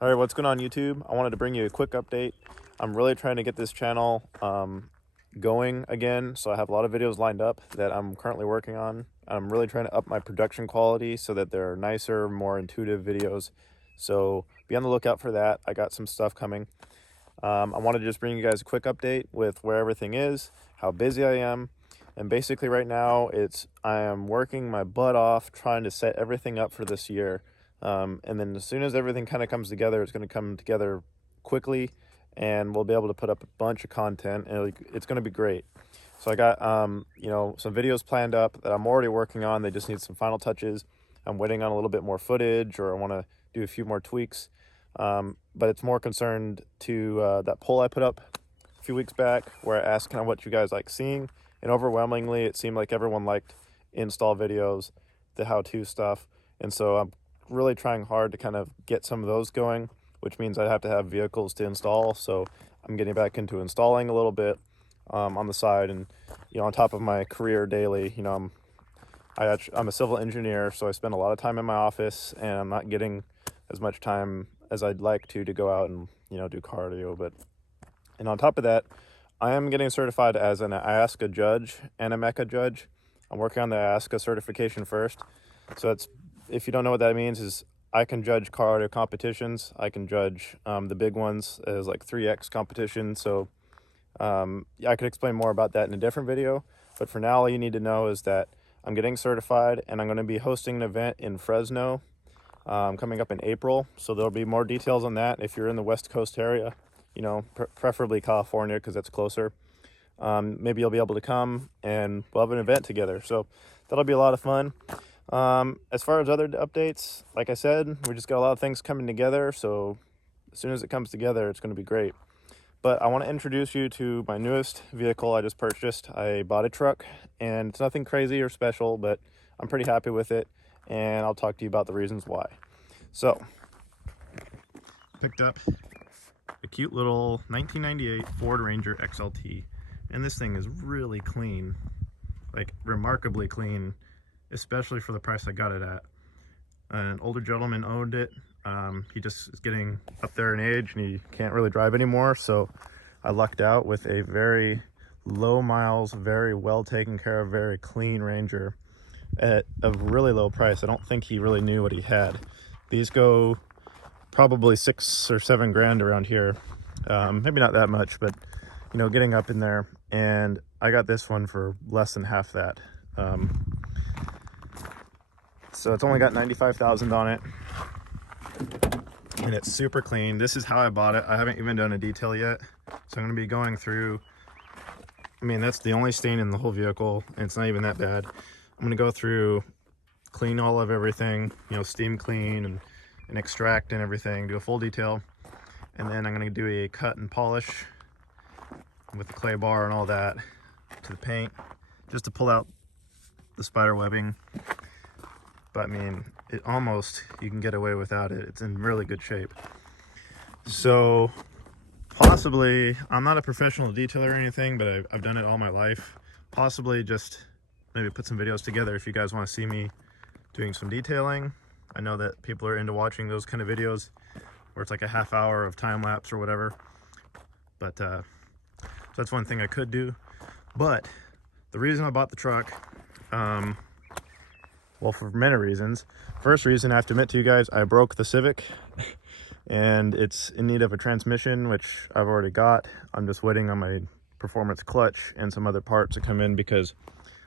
All right, what's going on YouTube? I wanted to bring you a quick update. I'm really trying to get this channel going again, so I have a lot of videos lined up that I'm currently working on. I'm really trying to up my production quality so that they're nicer, more intuitive videos. So be on the lookout for that. I got some stuff coming. I wanted to just bring you guys a quick update with where everything is, how busy I am, and basically right now I am working my butt off trying to set everything up for this year. And then as soon as everything kind of comes together, it's going to come together quickly, and we'll be able to put up a bunch of content, and it's going to be great. So I got some videos planned up that I'm already working on. They just need some final touches. I'm waiting on a little bit more footage, or I want to do a few more tweaks. But it's more concerned to that poll I put up a few weeks back where I asked kind of what you guys like seeing, and overwhelmingly it seemed like everyone liked install videos, the how-to stuff, and so I'm really trying hard to kind of get some of those going, which means I have to have vehicles to install. So I'm getting back into installing a little bit on the side, and on top of my career daily. I'm a civil engineer, so I spend a lot of time in my office, and I'm not getting as much time as I'd like to go out and do cardio. And on top of that, I am getting certified as an IASCA judge and a MECA judge. I'm working on the IASCA certification first. So if you don't know what that means, is I can judge cardio competitions. I can judge the big ones as like 3X competition. So I could explain more about that in a different video. But for now, all you need to know is that I'm getting certified, and I'm going to be hosting an event in Fresno coming up in April. So there'll be more details on that if you're in the West Coast area, preferably California because that's closer. Maybe you'll be able to come and we'll have an event together. So that'll be a lot of fun. As far as other updates, like I said, we just got a lot of things coming together. So as soon as it comes together, it's going to be great. But I want to introduce you to my newest vehicle I just purchased. I bought a truck, and it's nothing crazy or special, but I'm pretty happy with it, and I'll talk to you about the reasons why. So, picked up a cute little 1998 Ford Ranger XLT, and this thing is really clean, like remarkably clean, especially for the price I got it at. An older gentleman owned it. He just is getting up there in age and he can't really drive anymore, so I lucked out with a very low miles, very well taken care of, very clean Ranger at a really low price. I don't think he really knew what he had. These go probably 6 or 7 grand around here. Maybe not that much, but getting up in there. And I got this one for less than half that. So it's only got 95,000 on it, and it's super clean. This is how I bought it. I haven't even done a detail yet, so I'm going to be going through. I mean, that's the only stain in the whole vehicle, and it's not even that bad. I'm going to go through, clean all of everything, steam clean and extract and everything, do a full detail, and then I'm going to do a cut and polish with the clay bar and all that to the paint, just to pull out the spider webbing. But I mean, you can get away without it. It's in really good shape. So possibly, I'm not a professional detailer or anything, but I've done it all my life. Possibly just maybe put some videos together if you guys want to see me doing some detailing. I know that people are into watching those kind of videos where it's like a half hour of time lapse or whatever. But so that's one thing I could do. But the reason I bought the truck, well, for many reasons. First reason, I have to admit to you guys, I broke the Civic and it's in need of a transmission, which I've already got. I'm just waiting on my performance clutch and some other parts to come in, because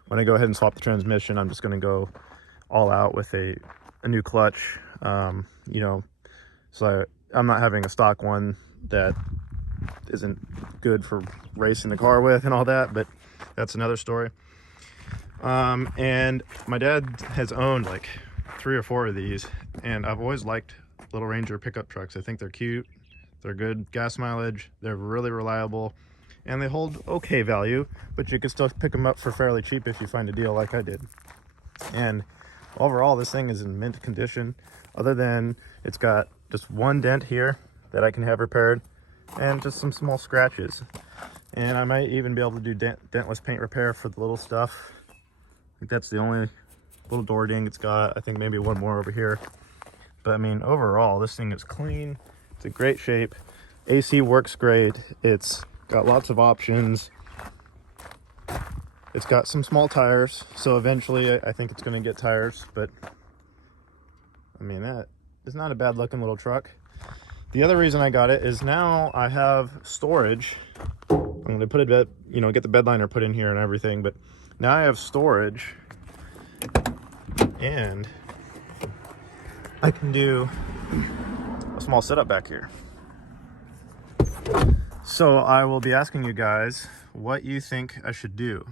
when I go ahead and swap the transmission, I'm just going to go all out with a new clutch. So I'm not having a stock one that isn't good for racing the car with and all that, but that's another story. And my dad has owned like 3 or 4 of these, and I've always liked little Ranger pickup trucks. I think they're cute, they're good gas mileage, they're really reliable, and they hold okay value, but you can still pick them up for fairly cheap if you find a deal like I did. And overall, this thing is in mint condition, other than it's got just one dent here that I can have repaired, and just some small scratches. And I might even be able to do dentless paint repair for the little stuff. I think that's the only little door ding it's got. I think maybe one more over here. But I mean, overall, this thing is clean. It's a great shape. AC works great. It's got lots of options. It's got some small tires, so eventually I think it's going to get tires, but I mean, that is not a bad looking little truck. The other reason I got it is now I have storage. I'm going to put a bed, you know, get the bed liner put in here and everything, but now I have storage and I can do a small setup back here. So I will be asking you guys what you think I should do.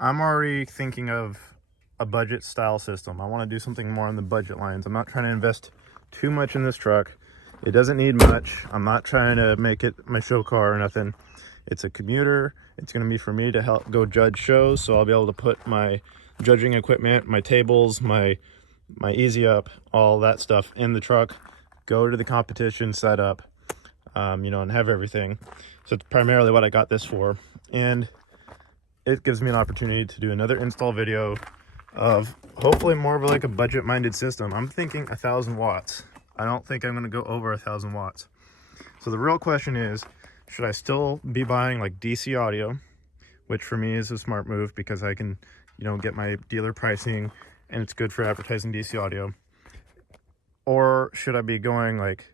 I'm already thinking of a budget style system. I want to do something more on the budget lines. I'm not trying to invest too much in this truck. It doesn't need much. I'm not trying to make it my show car or nothing. It's a commuter. It's going to be for me to help go judge shows, so I'll be able to put my judging equipment, my tables, my easy up, all that stuff in the truck, go to the competition, set up, you know, and have everything. So it's primarily what I got this for. And it gives me an opportunity to do another install video of hopefully more of like a budget minded system. I'm thinking 1,000 watts. I don't think I'm going to go over 1,000 watts. So the real question is, should I still be buying like DC audio, which for me is a smart move because I can, you know, get my dealer pricing and it's good for advertising DC audio? Or should I be going like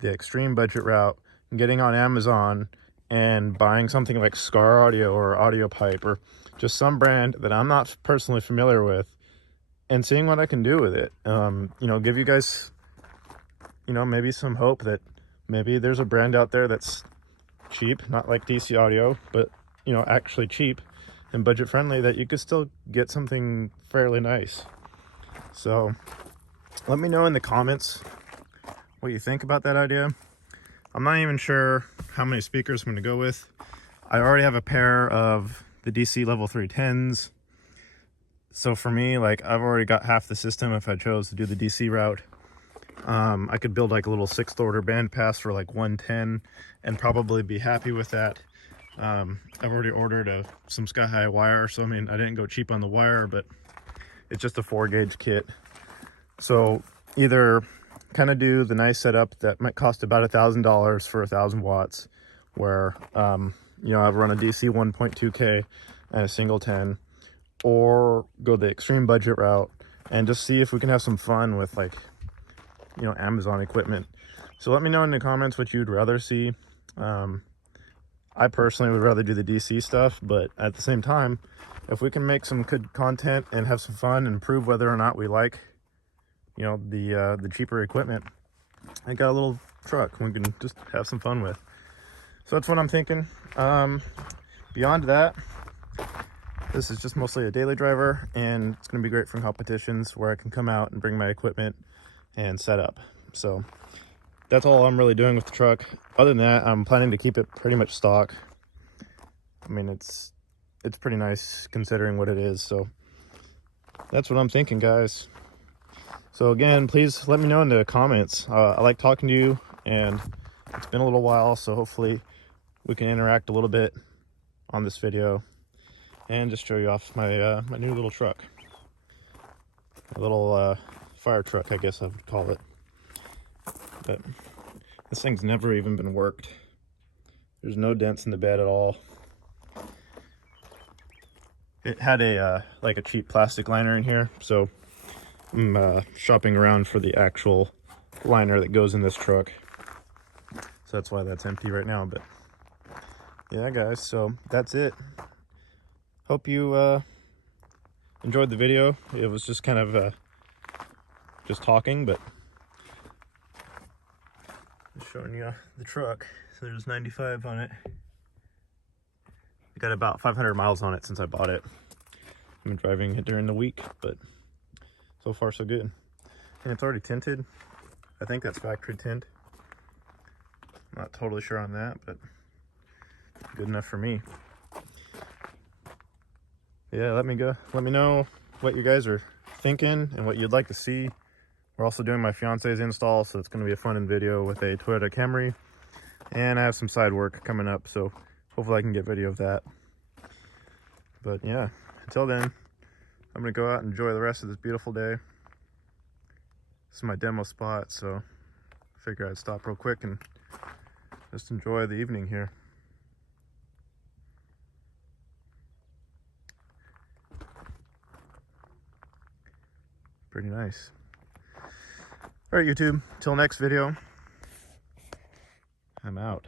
the extreme budget route, getting on Amazon and buying something like Scar Audio or Audio Pipe or just some brand that I'm not personally familiar with and seeing what I can do with it? You know, give you guys, you know, maybe some hope that maybe there's a brand out there that's cheap, not like DC Audio, but, you know, actually cheap and budget friendly, that you could still get something fairly nice. So let me know in the comments what you think about that idea. I'm not even sure how many speakers I'm going to go with. I already have a pair of the DC Level 310s. So for me, like, I've already got half the system if I chose to do the DC route. I could build like a little 6th order band pass for like 110 and probably be happy with that. I've already ordered some Sky High wire, so I mean, I didn't go cheap on the wire, but it's just a 4-gauge kit. So either kind of do the nice setup that might cost about $1,000 for 1,000 watts, where you know, I've run a DC 1.2K and a single 10, or go the extreme budget route and just see if we can have some fun with, like, you know, Amazon equipment. So let me know in the comments what you'd rather see. I personally would rather do the DC stuff, but at the same time, if we can make some good content and have some fun and prove whether or not we like, you know, the cheaper equipment, I got a little truck we can just have some fun with. So that's what I'm thinking. Beyond that, this is just mostly a daily driver, and it's going to be great for competitions where I can come out and bring my equipment and set up. So that's all I'm really doing with the truck. Other than that, I'm planning to keep it pretty much stock. I mean, it's pretty nice considering what it is. So that's what I'm thinking, guys. So again, please let me know in the comments. I like talking to you, and it's been a little while, so hopefully we can interact a little bit on this video and just show you off my my new little truck. A little fire truck, I guess I would call it. But this thing's never even been worked. There's no dents in the bed at all. It had a like a cheap plastic liner in here, so I'm shopping around for the actual liner that goes in this truck. So that's why that's empty right now. But yeah, guys, so that's it. Hope you enjoyed the video. It was just kind of just talking, but just showing you the truck. So there's 95 on it. I got about 500 miles on it since I bought it. I've been driving it during the week, but so far so good. And it's already tinted. I think that's factory tint. Not totally sure on that, but good enough for me. Yeah, let me know what you guys are thinking and what you'd like to see. We're also doing my fiance's install, so it's going to be a fun video with a Toyota Camry, and I have some side work coming up, so hopefully I can get video of that. But yeah, until then, I'm going to go out and enjoy the rest of this beautiful day. This is my demo spot, so figure I'd stop real quick and just enjoy the evening here. Pretty nice. All right, YouTube, till next video, I'm out.